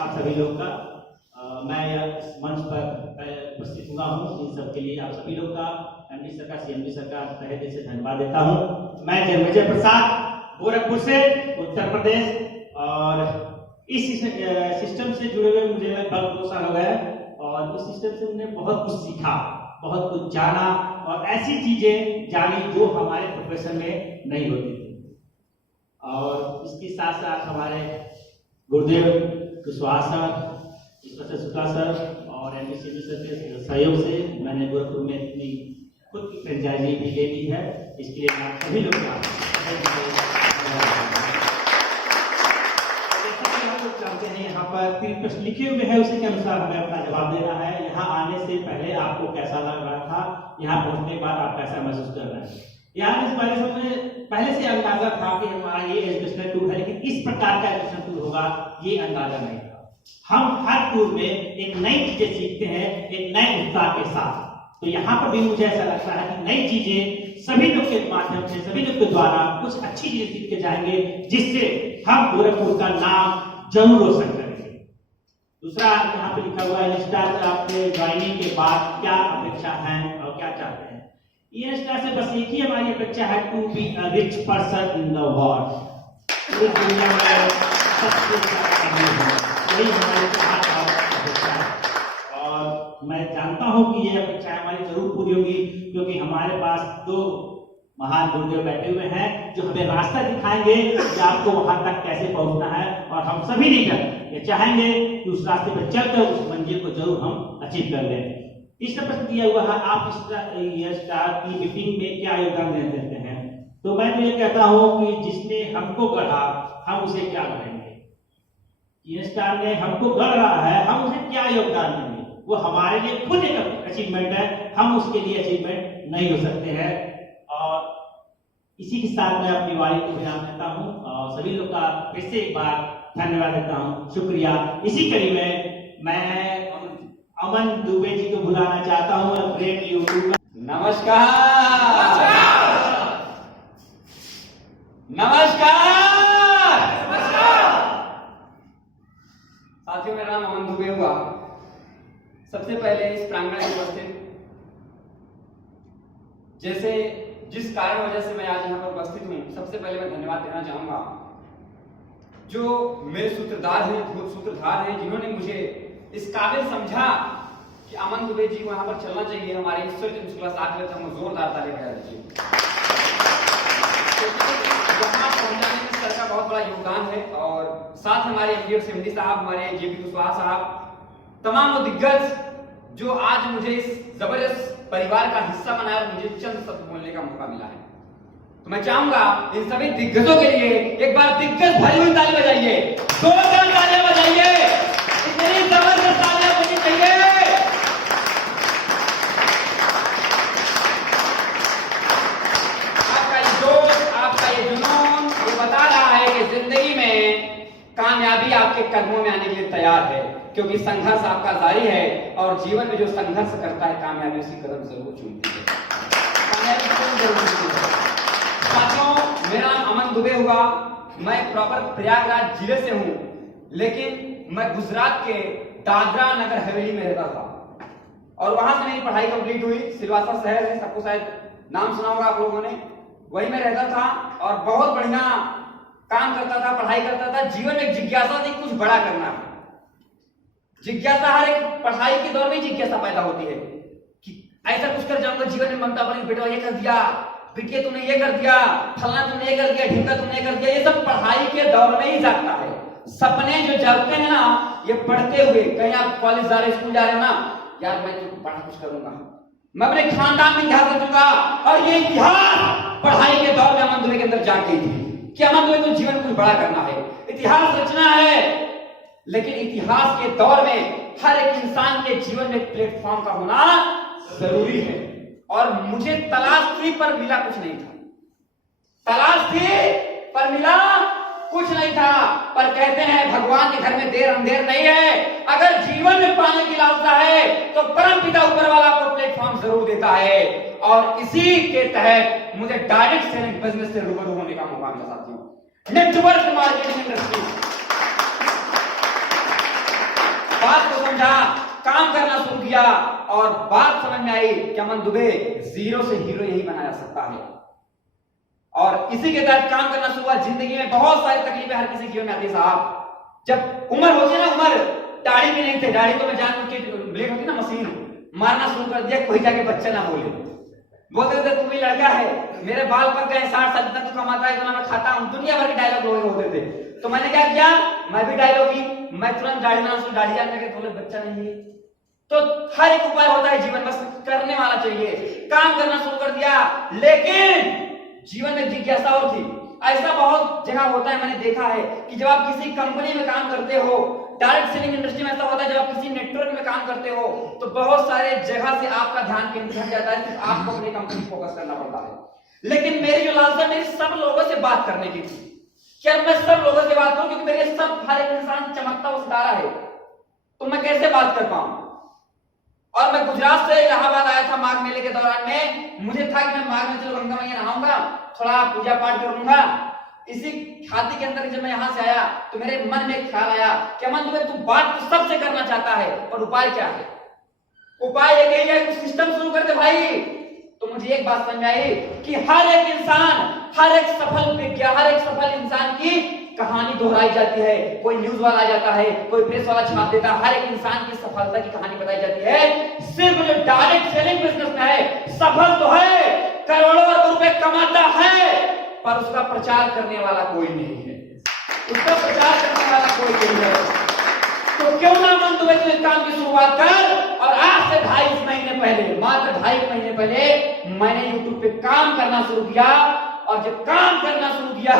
आप सभी लोग का मैं इस मंच पर उपस्थित हुआ हूँ, इन सब के लिए आप सभी लोग का एमडी सरकार, सीएमडी सरकार तहे दिल से धन्यवाद देता हूँ। मैं जन्मेजय प्रसाद गोरखपुर से उत्तर प्रदेश, और इस सिस्टम से जुड़े हुए मुझे लगभग 2 साल हो गए और इस सिस्टम से मैंने बहुत कुछ सीखा, बहुत कुछ जाना और ऐसी चीजें जानी जो हमारे प्रोफेशन में नहीं होती थी। और इसके साथ साथ हमारे गुरुदेव कुशवाहा सर, ईश्वर शुक्ला सर और एमडीसीबी सर के सहयोग से मैंने गोरखपुर में अपनी खुद की फ्रेंचाइजी भी ले ली है। इसके लिए मैं सभी लोग जानते हैं यहाँ पर 3 प्रश्न लिखे हुए हैं, उसी के अनुसार हमें अपना जवाब देना है। यहाँ आने से पहले आपको कैसा लग रहा था, यहाँ पहुँचने के बाद आप कैसा महसूस कर रहे हैं? यहाँ इस बारे में पहले से अंदाजा था कि हमारा ये एजुकेशनल टूर है, लेकिन इस प्रकार का एजुकेशनल टूर होगा ये अंदाजा नहीं था। हम हर टूर में एक नई चीजें सीखते हैं, एक नए उत्साह के साथ। तो यहाँ पर भी मुझे ऐसा लगता है कि नई चीजें सभी लोग के माध्यम से, सभी लोग के द्वारा कुछ अच्छी चीजें सीख के जाएंगे, जिससे हम गोरखपुर का नाम जरूर रोशन करेंगे। दूसरा यहाँ पे लिखा हुआ है स्टार आपके ज्वाइनिंग के बाद क्या अपेक्षा है और क्या चाहते हैं। ये स्टार से बस एक ही हमारी अपेक्षा है, to be a rich person in the world. इस दुनिया में सबसे यही हमारी अपेक्षा है और मैं जानता हूँ कि ये अपेक्षा हमारी जरूर पूरी होगी, क्योंकि हमारे पास 2 महान गुरुदेव बैठे हुए हैं जो हमें रास्ता दिखाएंगे कि आपको वहां तक कैसे पहुंचना है। और हम सभी लीडर ये चाहेंगे कि उस रास्ते पर चलकर उस मंजिल को जरूर हम अचीव कर लें। तीसरा प्रश्न दिया हुआ है, आप स्टार की मीटिंग में क्या योगदान देते हैं? तो मैं तो ये कहता हूँ कि जिसने हमको गढ़ा हम उसे क्या गढ़ेंगे। ये स्टार ने हमको गढ़ रहा है, हम उसे क्या योगदान देंगे? वो हमारे लिए खुद एक अचीवमेंट है, हम उसके लिए अचीवमेंट नहीं हो सकते हैं। और इसी के साथ मैं अपनी वाणी को विराम देता हूँ और सभी लोग का फिर से एक बार धन्यवाद देता हूँ, शुक्रिया। इसी कड़ी में मैं अमन दुबे जी को बुलाना चाहता हूँ, ग्रेट यूट्यूबर। नमस्कार नमस्कार साथियों, मेरा नाम अमन दुबे हुआ। सबसे पहले इस प्रांगण में उपस्थित जैसे जिस कारण वजह से मैं आज यहाँ पर उपस्थित हूँ, सबसे पहले मैं धन्यवाद देना चाहूंगा जो मेरे सूत्रधार हैं जिन्होंने मुझे इस काबिल समझा कि अमन दुबे जी को यहाँ पर चलना चाहिए। हमारे ईश्वर चंद्र शुक्ला साथ में हम जोरदार ताली बजा दीजिए। यहाँ पहुंचाने में सर का बहुत बड़ा योगदान है और साथ हमारे एमडी और सीएमडी साहब, हमारे जेपी कुशवाहा साहब, तमाम वो दिग्गज जो आज मुझे इस जबरदस्त परिवार का हिस्सा बनाया और मुझे चंद शब्द बोलने का मौका मिला है। तो मैं चाहूंगा इन सभी दिग्गजों के लिए एक बार दिग्गज भरी हुई ताली बजाइए, जोरदार तालियां बजाइए, इतनी जबरदस्त तालियां बजनी चाहिए। आपका ये जोश, आपका ये जुनून ये बता रहा है कि जिंदगी में कामयाबी आपके कदमों में आने के लिए तैयार है, क्योंकि संघर्ष आपका जारी है और जीवन में जो संघर्ष करता है कामयाबी उसी कदम जरूर चुनती है। कामयाबी जरूर चुनती है। साथियों, मेरा नाम अमन दुबे हुआ। मैं प्रॉपर प्रयागराज जिले से हूँ, लेकिन मैं गुजरात के दादरा नगर हवेली में रहता था और वहां से मेरी पढ़ाई कंप्लीट हुई। सिलवासा शहर है, सबको शायद नाम सुना होगा आप लोगों ने। वही मैं रहता था और बहुत बढ़िया काम करता था, पढ़ाई करता था। जीवन में एक जिज्ञासा थी कुछ बड़ा करना। जिज्ञासा हर एक पढ़ाई के दौर में जिज्ञासा पैदा होती है कि ऐसा कुछ कर जाऊंगा जीवन में, ममता बनी बेटा ये कर दिया, बिटिया तुमने ये कर दिया, फलना तुमने ये कर दिया, ढिमका तुमने ये कर दिया। ये सब पढ़ाई के दौर में ही जागता है। सपने जो जागते हैं ना, ये पढ़ते हुए, कहीं आप कॉलेज जा रहे, स्कूल जा रहे हो ना, यार मैं तो बड़ा कुछ करूंगा, मैं अपने खानदान में इतिहास रचूंगा। और ये इतिहास पढ़ाई के दौर में अमन दुबे के अंदर जाग गई थी कि अमन दुबे को जीवन में कुछ बड़ा करना है, इतिहास रचना है। लेकिन इतिहास के दौर में हर एक इंसान के जीवन में एक प्लेटफॉर्म का होना जरूरी है। और मुझे तलाश थी पर मिला कुछ नहीं था, तलाश थी पर मिला कुछ नहीं था। पर कहते हैं भगवान के घर में देर अंधेर नहीं है। अगर जीवन में पाने की लालसा है तो परम पिता ऊपर वाला आपको प्लेटफॉर्म जरूर देता है। और इसी के तहत मुझे डायरेक्ट सेलिंग बिजनेस से रूबरू होने का मौका मिला साथियों। नेटवर्क मार्केटिंग इंडस्ट्री, बात को समझा, काम करना शुरू किया और बात समझ में आई कि अमन दुबे जीरो से हीरो यही बना जा सकता है। और इसी के तहत काम करना शुरू हुआ। जिंदगी में बहुत सारी तकलीफें हर किसी जीवन में आती है साहब। जब उम्र होती है ना, उम्र, दाढ़ी भी नहीं थे, दाढ़ी तो मैं जानबूझ के ब्लेड होती ना मशीन, मारना शुरू कर दिया। कोई जाके बच्चा ना बोलते थे तू भी लड़का है, मेरे बाल पक गए, 60 साल तक तू कमाता है, इतना मैं खाता हूं, दुनिया भर के डायलॉग लोग होते थे। तो मैंने क्या किया, मैं भी डायलॉग ही, मैं तुरंत दाढ़ी बनाना शुरू, दाढ़ी जानने के बोले बच्चा नहीं है। तो हर एक उपाय होता है जीवन, बस करने वाला चाहिए। काम करना शुरू कर दिया, लेकिन जीवन में जिज्ञासा और थी। ऐसा बहुत जगह होता है, मैंने देखा है कि जब आप किसी कंपनी में काम करते हो, डायरेक्ट सेलिंग इंडस्ट्री में ऐसा होता है, जब आप किसी नेटवर्क में काम करते हो तो बहुत सारे जगह से आपका ध्यान केंद्रित हो जाता है, सिर्फ आपको अपनी कंपनी फोकस करना पड़ता है। लेकिन मेरी जो लालसा, मेरी सब लोगों से बात करने की थी कि अब मैं सब लोगों से बात करूं, क्योंकि मेरे सब, हर एक इंसान चमकता हुआ सितारा है, तो मैं कैसे बात कर पाऊं। और मैं गुजरात से इलाहाबाद आया था माघ मेले के दौरान में, मुझे था कि मैं माघ में चलो गंगा मैया नहाऊंगा, थोड़ा पूजा पाठ कर लूंगा। इसी खाती के अंदर जब मैं यहां से आया तो मेरे मन में एक ख्याल आया कि अमन दुबे तू बात तो सबसे करना चाहता है, और उपाय क्या है? उपाय एक ही है, कुछ सिस्टम शुरू कर दे भाई। तो मुझे एक बात समझ आई कि हर एक इंसान, हर एक सफल विज्ञान, हर एक सफल इंसान की कहानी दोहराई जाती है। कोई न्यूज वाला आ जाता है, कोई प्रेस वाला छाप देता है, हर एक इंसान की सफलता की कहानी बताई जाती है। सिर्फ जो डायरेक्ट सेलिंग बिजनेस में है, सफल तो है, करोड़ों अरबों रुपए कमाता है, पर उसका प्रचार करने वाला कोई नहीं है, उसका प्रचार करने वाला कोई नहीं है। तो क्यों ना अमन दुबे इस काम की शुरुआत कर। और आज से 2.5 महीने पहले, मात्र 2.5 महीने पहले मैंने YouTube पे काम करना शुरू किया। और जब काम करना शुरू किया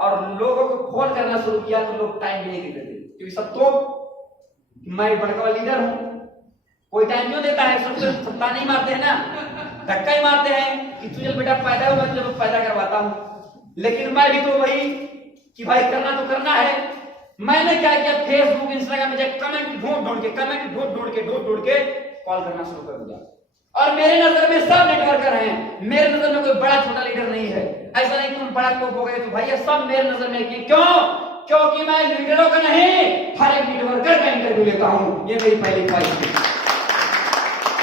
और लोगों को कॉल करना शुरू किया तो लोग टाइम भी नहीं देते थे, क्योंकि सब तो मैं बड़का लीडर हूं, कोई टाइम क्यों देता है, सबसे सत्ता नहीं मारते हैं ना, धक्का ही मारते हैं कि तू चल बेटा पैदा हुआ, तुझे पैदा करवाता हूं। लेकिन मैं भी तो वही कि भाई करना तो करना है। मैंने क्या किया, फेसबुक इंस्टाग्राम में कमेंट ढूंढ ढूंढ के कॉल करना शुरू कर दिया। और मेरे नजर में सब नेटवर्कर हैं, मेरे नजर में कोई बड़ा छोटा लीडर नहीं है। ऐसा नहीं तुम बड़ा कोप हो गए तो भाई, ये सब मेरे नजर में की। क्यों? क्योंकि मैं लीडरों का नहीं, हर एक नेटवर्कर का इंटरव्यू लेता हूं। ये मेरी पहली ख्वाहिश थी,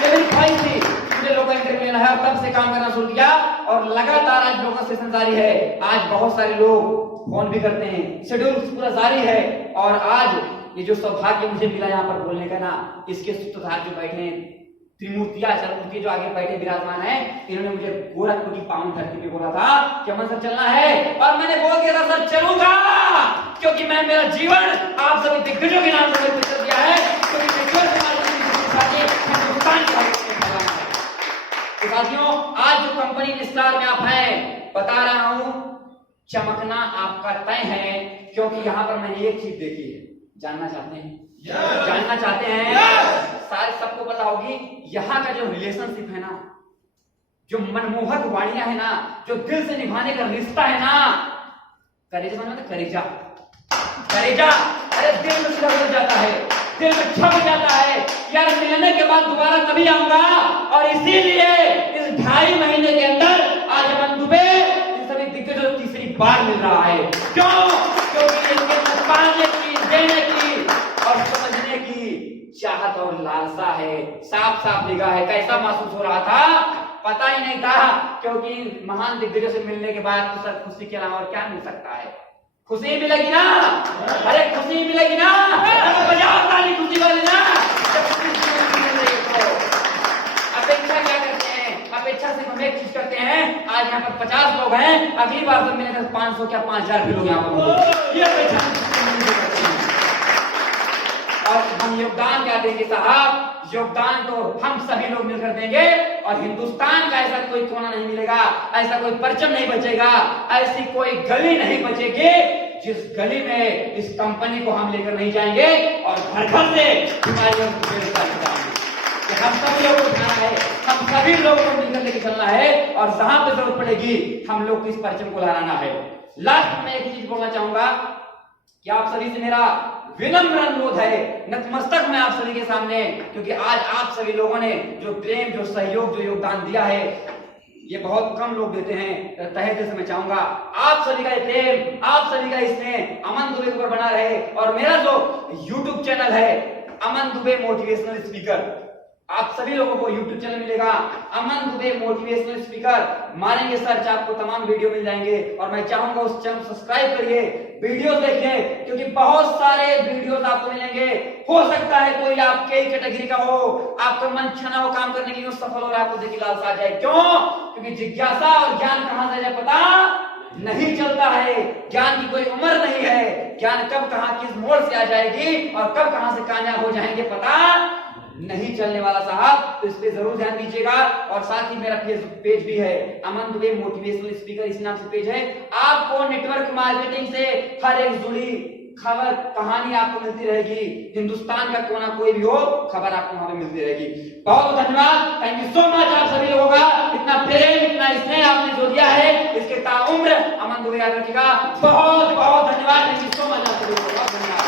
ये मेरी ख्वाहिश थी, मुझे लोगों का इंटरव्यू लेना है। तब से काम करना शुरू किया और लगातार आज लोगों का सेशन जारी है। आज बहुत सारे लोग फोन भी करते हैं, शेड्यूल पूरा जारी है। और आज ये जो सौभाग्य मुझे मिला यहाँ पर बोलने का ना, इसके सूत्रधार जो बैठे हैं, त्रिमूर्तियाचार्य के जो आगे बैठे विराजमान है, इन्होंने मुझे गोरखपुर की पावन धरती पे बोला था कि अमन सर चलना है। और मैंने बोल दिया था सर चलूंगा, क्योंकि मैं मेरा जीवन आप सभी दिग्गजों के नाम से कर दिया है, क्योंकि हिंदुस्तान के साथियों, आज जो कंपनी स्टार में आप हैं, बता रहा हूं चमकना आपका तय है। क्योंकि यहाँ पर मैंने एक चीज देखी है, जानना चाहते हैं? जानना चाहते हैं? सारे सबको पता होगी, यहाँ का जो रिलेशनशिप है ना, जो मनमोहक वाणियां है ना, जो दिल से निभाने का रिश्ता है ना, करेजा समझ में, करेजा करेजा, अरे दिल में छप जाता है, दिल में छप जाता है यार, मिलने के बाद दोबारा तभी आऊंगा। और इसीलिए इस 2.5 महीने के अंदर आज अमन दुबे इन सभी दिग्गजों को तीसरी बार मिल रहा है। क्यों? क्योंकि इनके पाने की, देने की और समझने की चाहत और लालसा है, साफ साफ निगाह है। कैसा महसूस हो रहा था पता ही नहीं था, क्योंकि महान दिग्गजों से मिलने के बाद तो सर खुशी के अलावा और क्या मिल सकता है। खुशी मिलेगी ना? अरे खुशी मिलेगी ना? बजाओ ताली खुशी वाली ना। जब खुशी मिल रही है तो अपेक्षा क्या करते हैं? अपेक्षा सिर्फ हम एक चीज करते हैं, आज यहाँ पर 50 लोग हैं, अगली बार जब मिलेंगे 500 क्या 5000 भी लोग यहाँ पर होंगे। ये अपेक्षा करते हैं। और हम योगदान क्या देंगे साहब? योगदान तो हम सभी लोग मिलकर देंगे और हिंदुस्तान का ऐसा कोई कोना नहीं मिलेगा, ऐसा कोई परचम नहीं बचेगा, ऐसी कोई गली नहीं बचेगी जिस गली में इस कंपनी को हम लेकर नहीं जाएंगे और घर घर से बीमारियों को बेरोजगार कराएंगे। हम सभी लोगों को उठाना है, हम सभी लोगों को मिलकर लेकर चलना है और जहां पर जरूरत पड़ेगी हम लोग को इस परचम को लहराना है। लास्ट में एक चीज बोलना चाहूंगा कि आप सभी से मेरा विनम्र अनुरोध है, नतमस्तक मैं आप सभी के सामने, क्योंकि आज आप सभी लोगों ने जो प्रेम, जो सहयोग, जो योगदान दिया है, ये बहुत कम लोग देते हैं। तहे दिल से मैं चाहूंगा आप सभी का ये प्रेम, आप सभी का स्नेह अमन दुबे के ऊपर बना रहे। और मेरा जो YouTube चैनल है अमन दुबे मोटिवेशनल स्पीकर, आप सभी लोगों को YouTube चैनल मिलेगा अमन दुबे मोटिवेशनल स्पीकर, मारेंगे सर्च आपको तमाम वीडियो मिल जाएंगे। और मैं चाहूंगा उस चैनल सब्सक्राइब करिए, वीडियो देखिए, क्योंकि बहुत सारे वीडियोस आपको मिलेंगे। हो सकता है कोई आपके ही कैटेगरी का हो, आपका मन छना हो काम करने के लिए, सफल हो रहा है, आपको देखिए लालसा आ जाए। क्यों? क्योंकि जिज्ञासा और ज्ञान कहां से जाए पता नहीं चलता है। ज्ञान की कोई उम्र नहीं है, ज्ञान कब कहां किस मोड़ से आ जाएगी और कब कहां से कामयाब हो जाएंगे पता नहीं चलने वाला साहब। तो इस पे जरूर ध्यान दीजिएगा। और साथ ही मेरा फेसबुक पेज भी है अमन दुबे मोटिवेशनल स्पीकर, इस नाम से पेज है। आपको नेटवर्क मार्केटिंग से हर एक जुड़ी खबर, कहानी आपको मिलती रहेगी। हिंदुस्तान का कोना कोई भी हो, खबर आपको वहां पे मिलती रहेगी। बहुत बहुत धन्यवाद, थैंक यू सो मच आप सभी लोगों का। इतना प्रेम, इतना स्नेह आपने जो दिया है, इसके ताउम्र अमन दुबे याद रखिएगा। बहुत बहुत धन्यवाद, थैंक यू सो मच आप सभी लोगों का। धन्यवाद।